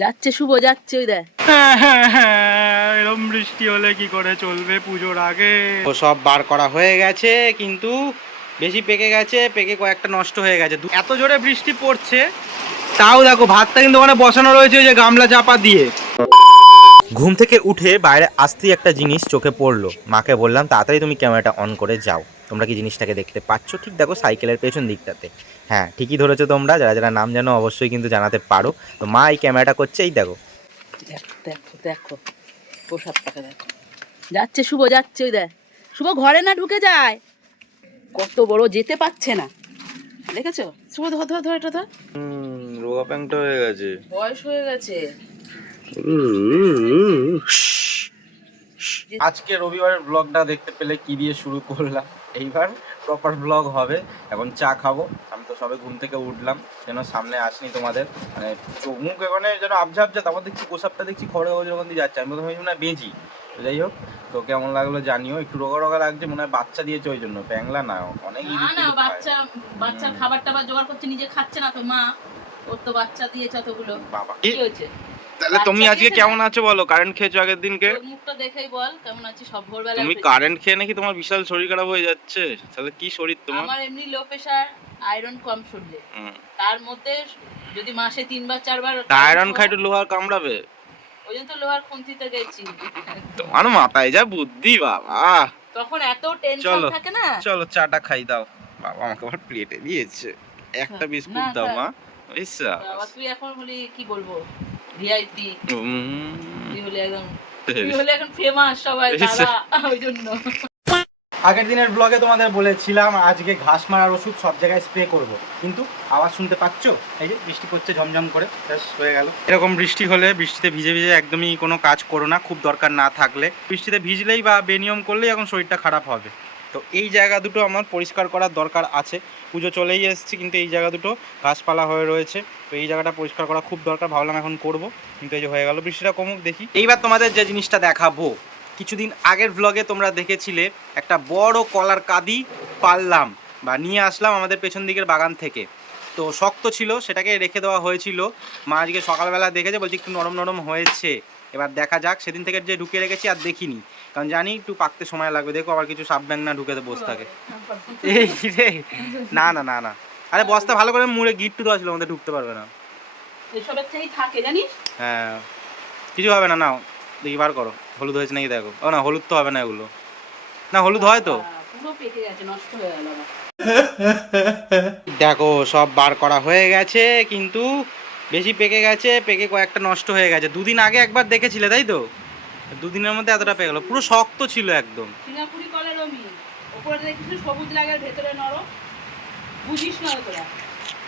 যাচ্ছে শুভ যাচ্ছে ওই দেখ এরম বৃষ্টি হলে কি করে চলবে পুজোর আগে। ও সব বার করা হয়ে গেছে, কিন্তু বেশি পেকে গেছে, পেকে কয়েকটা নষ্ট হয়ে গেছে। এত জোরে বৃষ্টি পড়ছে, তাও দেখো, ভাতটা কিন্তু ওখানে বসানো রয়েছে যে গামলা চাপা দিয়ে। ঘুম থেকে উঠে বাইরে আসতেই একটা জিনিস চোখে পড়ল। মাকে বললাম, তাড়াতাড়ি তুমি ক্যামেরাটা অন করে যাও। তোমরা কি জিনিসটাকে দেখতে পাচ্ছ ঠিক দেখো সাইকেলের পেছন দিকটাতে হ্যাঁ ঠিকই ধরেছো তোমরা যারা যারা নাম জানো অবশ্যই কিন্তু জানাতে পারো তো মা এই ক্যামেরাটা করছে এই দেখো দেখো দেখো দেখো প্রসাদটাকে দেখো যাচ্ছে শুভ যাচ্ছে ওই দেখ শুভ ঘরে না ঢুকে যায় কত বড় যেতে পারছে না দেখেছ শুভ ধর ধর ধর এটা ধর রোগা প্যাংটা হয়ে গেছে বয়স হয়ে গেছে আজকে রবিবারের ব্লগটা দেখতে পেলে কি দিয়ে শুরু করলাম এইবার প্রপার ব্লগ হবে এখন চা খাব। আমি তো সবে ঘুম থেকে উঠলাম যেন সামনে আসনি তোমাদের। মানে চোখ মুখ এখানে যেন আবজা আবজা তারপর দেখছি পোশাকটা দেখছি খড়ে যখন দিয়ে যাচ্ছে। আমি প্রথমে ভেবেছি হয় বেঁচি যাই হোক তো কেমন লাগল জানিও। একটু রোগা রোগা লাগছে মনে হয় বাচ্চা দিয়েছে ওই জন্য। প্যাংলা না অনেক না না খায়। বাচ্চা খাবার টাবার জোগাড় করছে নিজে খাচ্ছে না তো মা। ওর তো বাচ্চা দিয়েছে অতগুলো। বাবা। কি হয়েছে? তাহলে তুমি আজকে কেমন আছো বলো? কারেন্ট খেয়েছো আগের দিনকে? মুখটা দেখেই বল কেমন আছিস? সব ভোরবেলা তুমি কারেন্ট খেয়ে নাকি তোমার বিশাল শরীর খারাপ হয়ে যাচ্ছে? তাহলে কি শরীর তোমার? আমার এমনি লো প্রেশার আয়রন কম শরীরে। তার মধ্যে যদি মাসে তিনবার চারবার আয়রন খাই একটু লোহার কামড়াবে? ওই জন্য তো লোহার খুন্তিতে গেছি। তোমার মাথায় যা বুদ্ধি বাবা। তখন এত টেনশন। থাকে না? চলো চাটা খাই দাও। বাবা আমাকে আবার প্লেটে দিয়েছে। একটা বিস্কুট দাও মা। তুই এখন হলি কি বলব? ভিআইপি হলি একদম এখন ফেমাস সবাই। ওই জন্য। আগের দিনের ব্লগে তোমাদের বলেছিলাম আজকে ঘাস মারার ওষুধ সব জায়গায় স্প্রে করব। কিন্তু আওয়াজ শুনতে পাচ্ছ? এই যে বৃষ্টি পড়ছে ঝমঝম করে ব্যাস হয়ে গেল। এরকম বৃষ্টি হলে বৃষ্টিতে ভিজে ভিজে একদমই কোনো কাজ করো না খুব দরকার না থাকলে। বৃষ্টিতে ভিজলেই বা বেনিয়ম করলেই এখন শরীরটা খারাপ হবে। তো এই জায়গা দুটো আমার পরিষ্কার করার দরকার আছে। পুজো চলেই এসেছে কিন্তু এই জায়গা দুটো গাছপালা হয়ে রয়েছে। তো এই জায়গাটা পরিষ্কার করা খুব দরকার, ভাবলাম এখন করব। কিন্তু এই যে হয়ে গেল, বৃষ্টিটা কমুক দেখি। এইবার তোমাদের যে জিনিসটা দেখাবো, কিছুদিন আগের ব্লগে তোমরা দেখেছিলে একটা বড় কলার কাদি পারলাম বা নিয়ে আসলাম আমাদের পেছন দিকের বাগান থেকে। তো শক্ত ছিল, সেটাকে রেখে দেওয়া হয়েছিল। মা আজকে সকালবেলা দেখেছে, বলছি একটু নরম নরম হয়েছে। এবার দেখা যাক সেদিন থেকে যে ঢুকে রেখেছি আর দেখিনি। কারণ জানি একটু পাকতে সময় লাগবে। দেখো আবার কিছু সাপ ব্যাং না ঢুকে বসে থাকে। এই রে! না না না না। আরে বস্তা ভালো করে মুড়ে গিট্টু দেওয়া ছিল আমাদের ঢুকতে পারবে না। এসবের থেকেই থাকে জানিস? হ্যাঁ। কিছু হবে না নাও। দেখি বার করো। হলুদ হয়েছে নাকি দেখো। ও না হলুদ তো হবে না এগুলো। না হলুদ হয় তো? পুরো পেকে গেছে নষ্ট হয়ে গেল দেখো সব বার করা হয়ে গেছে কিন্তু বেশি পেকে গেছে পেকে কয়েকটা নষ্ট হয়ে গেছে। দুদিন আগে একবার দেখেছিলে তাই তো? দুদিনের মধ্যে এতটা পেকে গেলো। পুরো শক্ত ছিল একদম। সিঙ্গাপুরি কলের অমি ওপরে দেখিস সবুজ লাগার ভেতরে নরম। বুঝিস না তোরা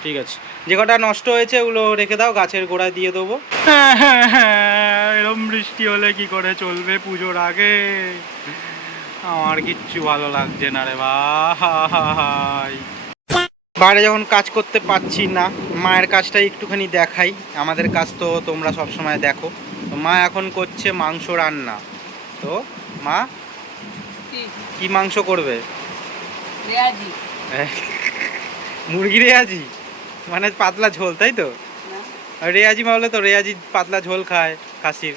ঠিক আছে। যে কটা নষ্ট হয়েছে ওগুলো রেখে দাও গাছের গোড়ায় দিয়ে দেবো। হ্যাঁ হ্যাঁ হ্যাঁ এরম বৃষ্টি হলে কি করে চলবে পুজোর আগে? আমার কিচ্ছু ভালো লাগছে না রে ভাই বাইরে যখন কাজ করতে পারছি না মায়ের কাজটা একটুখানি দেখাই। আমাদের কাজ তো তোমরা সব সময় দেখো। তো মা এখন করছে মাংস রান্না। তো মা কি? মাংস করবে? মুরগি রেয়াজি মানে পাতলা ঝোল তাই তো? রেয়াজি মাহলে তো রেয়াজি পাতলা ঝোল খায় খাসির।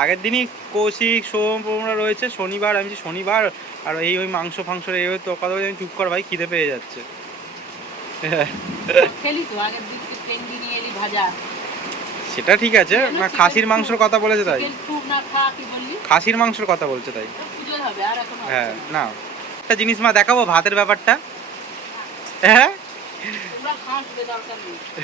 আগের দিনই কৌশিক সোম আমরা রয়েছে শনিবার আমি শনিবার আর এই ওই মাংস ফাংস এই ওই তো কথা বলে আমি চুপ কর ভাই খিদে পেয়ে যাচ্ছে। খেলি তো আগের টেন্ডি নিয়ে এলি ভাজা। সেটা ঠিক আছে না খাসির মাংসর কথা বলেছে তাই। খাসির মাংসর কথা বলছে তাই। হ্যাঁ না। একটা জিনিস মা দেখাবো ভাতের ব্যাপারটা। হ্যাঁ?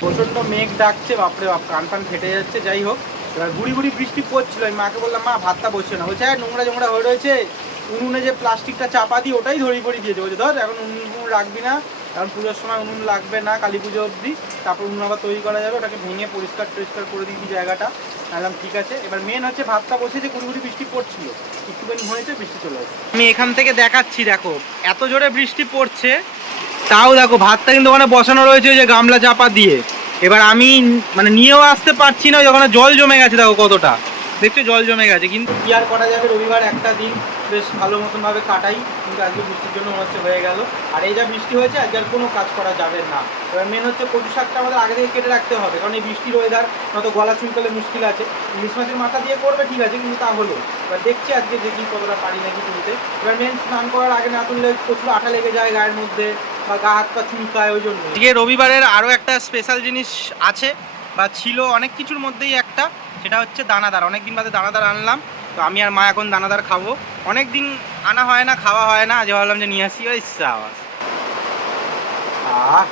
প্রচণ্ড মেঘ ডাকছে বাপরে বাপ কান ফান ফেটে যাচ্ছে যাই হোক। এবার গুড়ি গুড়ি বৃষ্টি পড়ছিল আমি মাকে বললাম মা ভাতটা বসছে না বলছে "হ্যাঁ, নোংরা জোংরা হয়ে রয়েছে। উনুনে যে প্লাস্টিকটা চাপা দিই ওটাই ধরি পড়ি দিয়েছে। বলছে ধর এখন উনুন রাখবি না কারণ পুজোর সময় উনুন লাগবে না, কালী পুজো অবধি। তারপর উনুন আবার তৈরি করা যাবে, ওটাকে ভেঙে পরিষ্কার টরিষ্কার করে দিয়েছি জায়গাটা। বললাম, ঠিক আছে। এবার মেন হচ্ছে ভাতটা বসেছে গুড়ি বৃষ্টি পড়ছিল। একটুখানি হয়েছে, বৃষ্টি চলে আমি এখান থেকে দেখাচ্ছি, দেখো, এত জোরে বৃষ্টি পড়ছে, তাও দেখো, ভাতটা কিন্তু ওখানে বসানো রয়েছে ওই যে গামলা চাপা দিয়ে। এবার আমি মানে নিয়েও আসতে পারছি না ওখানে জল জমে গেছে, দেখো কতটা। দেখছ, জল জমে গেছে, কিন্তু কি আর করা যাবে? রবিবার একটা দিন। বেশ ভালো মতন ভাবে কাটাই, কিন্তু আজকে বৃষ্টির জন্য হচ্ছে হয়ে গেল। আর এই যা বৃষ্টি হয়েছে, আজকে আর কোনো কাজ করা যাবে না। এবার মেন হচ্ছে কচু শাকটা আমাদের আগে থেকে কেটে রাখতে হবে, কারণ এই বৃষ্টির ওয়েদার নয়তো গলা চুলকালে মুশকিল আছে। ইলিশ মাছের মাথা দিয়ে করবে, ঠিক আছে, কিন্তু তা হলো। এবার দেখছি আজকে দেখি কতটা পারি নাকি তুলতে। এবার মেন স্নান করার আগে না তুললে প্রচুর আঠা লেগে যায় গায়ের মধ্যে, বা গা হাত পা চুলকায়, ওই জন্য। আজকে রবিবারের আরও একটা স্পেশাল জিনিস আছে, বা ছিল অনেক কিছুর মধ্যেই একটা, সেটা হচ্ছে দানাদার। অনেক দিন বাদে দানাদার আনলাম। তো আমি আর মা এখন দানাদার খাব। অনেক দিন আনা হয় না খাওয়া হয় না আজ ভাবলাম যে নিয়ে আসি ওই সাবাস আহ।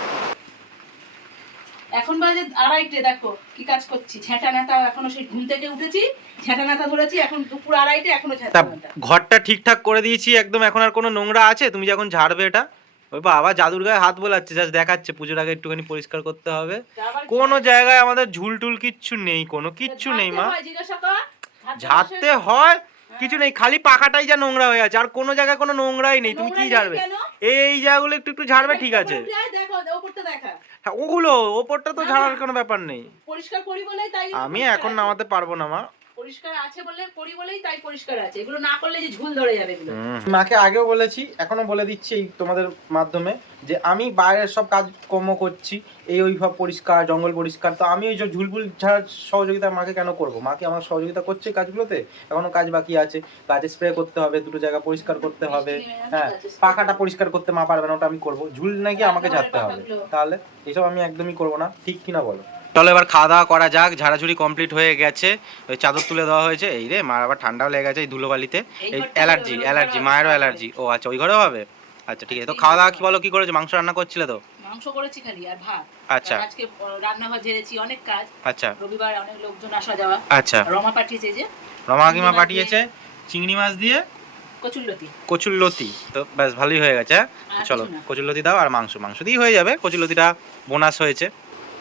এখন বাজে আড়াইটে দেখো কি কাজ করছি। ঝেঁটা নেতা এখনও সেই ঘুম থেকে উঠেছি ঝেঁটা নেতা ধরেছি এখন দুপুর আড়াইটে এখনও ঝেঁটা ঘরটা ঠিকঠাক করে দিয়েছি একদম এখন আর কোনো নোংরা আছে? তুমি যখন ঝাড়বে এটা? ওই বাবা জাদুর গায়ে হাত বোলাচ্ছে জাস্ট দেখাচ্ছে পুজোর আগে একটুখানি পরিষ্কার করতে হবে। কোনো জায়গায় আমাদের ঝুল টুল কিচ্ছু নেই কোনো কিচ্ছু নেই মা। জিজ্ঞাসা কর। ঝাড়তে হয় হ্যাঁ। কিছু নেই খালি পাখাটাই যা নোংরা হয়ে আছে আর কোনো জায়গায় কোনো নোংরাই নেই তুমি কি ঝাড়বে? এই জায়গাগুলো একটু একটু ঝাড়বে ঠিক আছে। হ্যাঁ ওগুলো ওপরটা তো ঝাড়ার কোনো ব্যাপার নেই। আমি এখন নামাতে পারব না মা। পরিষ্কার আছে বলে করি বলেই তাই পরিষ্কার আছে। এগুলো না করলে যে ঝুল ধরে যাবে এগুলো। মাকে আগেও বলেছি এখনও বলে দিচ্ছি এই তোমাদের মাধ্যমে যে আমি বাইরের সব কাজ কর্ম করছি এই ওই পরিষ্কার জঙ্গল পরিষ্কার তো আমি ওই যে ঝুলপুল ঝাড়ার সহযোগিতা মাকে কেন করব? মাকে আমার সহযোগিতা করছে কাজগুলোতে? এখনও কাজ বাকি আছে গাছে স্প্রে করতে হবে দুটো জায়গা পরিষ্কার করতে হবে হ্যাঁ পাখাটা পরিষ্কার করতে মা পারবে না ওটা আমি করব। ঝুল নাকি আমাকে ঝাড়তে হবে। তাহলে এইসব আমি একদমই করব না ঠিক কিনা বলো? চলো এবার খাওয়া দাওয়া করা যাক ঝাড়াঝুড়ি কমপ্লিট হয়ে গেছে। ওই চাদর তুলে দেওয়া হয়েছে। এই রে মার আবার ঠান্ডাও লেগে গেছে এই ধুলোবালিতে। এই অ্যালার্জি অ্যালার্জি মায়েরও অ্যালার্জি ও আচ্ছা ওই ঘরেও হবে? আচ্ছা ঠিক আছে। তো খাওয়া দাওয়া কি বলো কি করেছ? মাংস রান্না করছিলে তো? মাংস করেছি খালি আর ভাত। আচ্ছা। আজকে রান্নাঘর ঝেড়েছি অনেক কাজ। আচ্ছা। রবিবার অনেক লোকজন আসা যাওয়া। আচ্ছা। রমা পাঠিয়েছে যে রমা মাছ পাঠিয়েছে চিংড়ি মাছ দিয়ে? কচুল্লতি কচুর লতি। তো ব্যাস ভালোই হয়ে গেছে হ্যাঁ? চলো কিছু না। কচুর দাও আর মাংস। মাংস দিয়ে হয়ে যাবে। কচুরলতিটা বোনাস হয়েছে।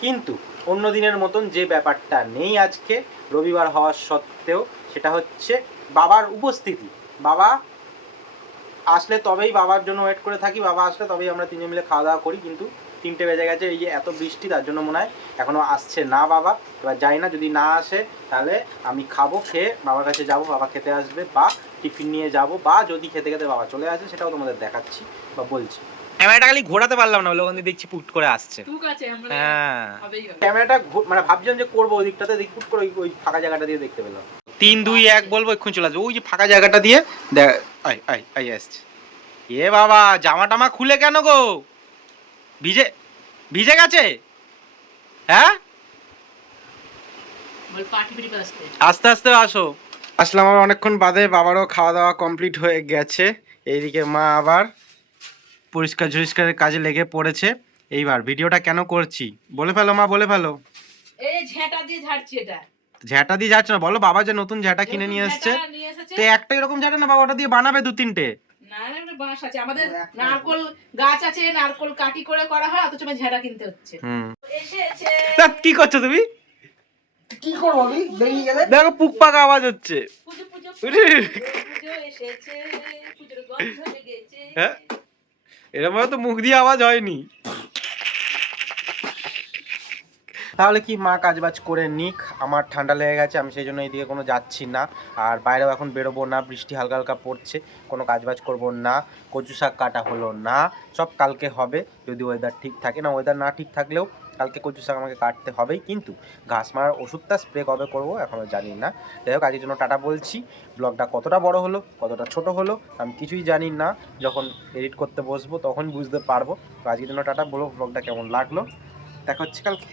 কিন্তু অন্য দিনের মতন যে ব্যাপারটা নেই আজকে, রবিবার হওয়ার সত্ত্বেও, সেটা হচ্ছে বাবার উপস্থিতি। বাবা আসলে তবেই বাবার জন্য ওয়েট করে থাকি, বাবা আসলে তবেই আমরা তিনজন মিলে খাওয়া দাওয়া করি, কিন্তু তিনটে বেজে গেছে, এই যে এত বৃষ্টি, তার জন্য মনে হয় এখনও আসছে না বাবা। এবার যাই না, যদি না আসে, তাহলে আমি খাব, খেয়ে বাবার কাছে যাব, বাবা খেতে আসবে, বা টিফিন নিয়ে যাব, বা যদি খেতে খেতে বাবা চলে আসে, সেটাও তোমাদের দেখাচ্ছি বা বলছি। ক্যামেরাটা খালি ঘোরাতে পারলাম না বলে ওখান দেখছি পুট করে আসছে। আমরা হ্যাঁ। ক্যামেরাটা মানে ভাবছিলাম যে করব ওই দিকটাতে দেখি পুট করে ওই- ফাঁকা জায়গাটা দিয়ে দেখতে পেলাম। তিন দুই এক বলব এক্ষুনি চলে আসবে। ওই যে ফাঁকা জায়গাটা দিয়ে দেখ আই আই আই আসছে। এ বাবা জামা টামা খুলে কেন গো? ভিজে ভিজে গেছে? হ্যাঁ? আসতে। আস্তে আস্তে আসো। আসলাম আবার অনেকক্ষণ বাদে বাবারও খাওয়া দাওয়া কমপ্লিট হয়ে গেছে। এইদিকে মা আবার পরিষ্কার ঝরিষ্কারের কাজে লেগে পড়েছে। এইবার ভিডিওটা কেন করছি? বলে ফেলো মা বলে ফেলো। এই ঝেঁটা দিয়ে ঝাড়ছি এটা। ঝ্যাটা দিয়ে যাচ্ছে না? বলো বাবা যে নতুন ঝ্যাটা কিনে নিয়ে এসছে। তো একটা এরকম ঝ্যাটা না বাবা ওটা দিয়ে বানাবে দু তিনটে। না না বাঁশ আছে। আমাদের নারকল গাছ আছে নারকল কাটি করে করা হয় অথচ আমার কিনতে হচ্ছে। হুম। এসেছে। তা কি করছ তুমি? কি করব আমি? বেরিয়ে গেলে? দেখো পুক পাক আওয়াজ হচ্ছে। পুজো পুজো। উরে। পুজো এসেছে পুজোর গন্ধ লেগেছে। হ্যাঁ? এরকম তো মুখ দিয়ে আওয়াজ হয়নি। তাহলে কি মা কাজ বাজ করে নিক? আমার ঠান্ডা লেগে গেছে, আমি সেই জন্য এইদিকে কোনো যাচ্ছি না। আর বাইরেও এখন বেরোবো না, বৃষ্টি হালকা হালকা পড়ছে, কোনো কাজ বাজ করব না, কচু শাক কাটা হলো না, সব কালকে হবে, যদি ওয়েদার ঠিক থাকে। না ওয়েদার না ঠিক থাকলেও কালকে কচু শাক আমাকে কাটতে হবেই, কিন্তু ঘাস মারার ওষুধটা স্প্রে কবে করব এখনও জানি না। যাই হোক, আজকের জন্য টাটা বলছি। ব্লগটা কতটা বড় হলো, কতটা ছোট হলো, আমি কিছুই জানি না। যখন এডিট করতে বসবো তখন বুঝতে পারব। তো আজকের জন্য টাটা, বলো ব্লগটা কেমন লাগল। দেখা হচ্ছে কালকে।